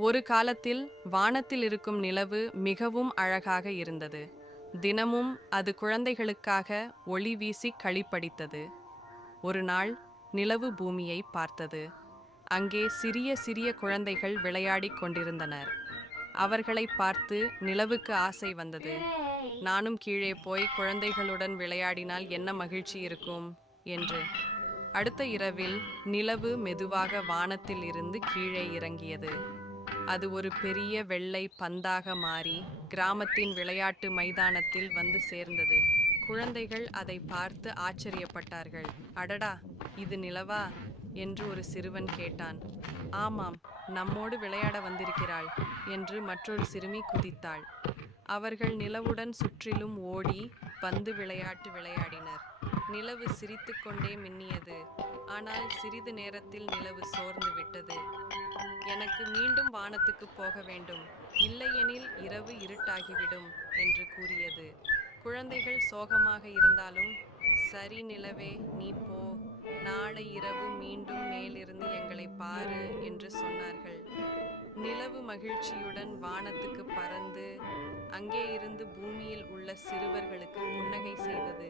ஒரு காலத்தில் வானத்தில் இருக்கும் நிலவு மிகவும் அழகாக இருந்தது. தினமும் அது குழந்தைகளுக்காக ஒளி வீசி களிப்படித்தது. ஒரு நாள் நிலவு பூமியை பார்த்தது. அங்கே சிறிய சிறிய குழந்தைகள் விளையாடிக் கொண்டிருந்தனர். அவர்களை பார்த்து நிலவுக்கு ஆசை வந்தது. நானும் கீழே போய் குழந்தைகளுடன் விளையாடினால் என்ன மகிழ்ச்சி இருக்கும் என்று. அடுத்த இரவில் நிலவு மெதுவாக வானத்தில் இருந்து கீழே இறங்கியது. அது ஒரு பெரிய வெள்ளை பந்தாக மாறி கிராமத்தின் விளையாட்டு மைதானத்தில் வந்து சேர்ந்தது. குழந்தைகள் அதை பார்த்து ஆச்சரியப்பட்டார்கள். அடடா, இது நிலவா என்று ஒரு சிறுவன் கேட்டான். ஆமாம், நம்மோடு விளையாட வந்திருக்கிறாள் என்று மற்றொரு சிறுமி குதித்தாள். அவர்கள் நிலவுடன் சுற்றிலும் ஓடி பந்து விளையாட்டு விளையாடினர். நிலவு சிரித்துக்கொண்டே மின்னியது. ஆனால் சிறிது நேரத்தில் நிலவு சோர்ந்து விட்டது. எனக்கு மீண்டும் வானத்துக்கு போக வேண்டும், இல்லையெனில் இரவு இருட்டாகிவிடும் என்று கூறியது. குழந்தைகள் சோகமாக இருந்தாலும், சரி நிலவே, நீ போ, நாளை இரவு மீண்டும் மேலிருந்து எங்களை பாரு என்று சொன்னார்கள். நிலவு மகிழ்ச்சியுடன் வானத்துக்கு பறந்து அங்கே இருந்து பூமியில் உள்ள சிறுவர்களுக்கு புன்னகை செய்தது.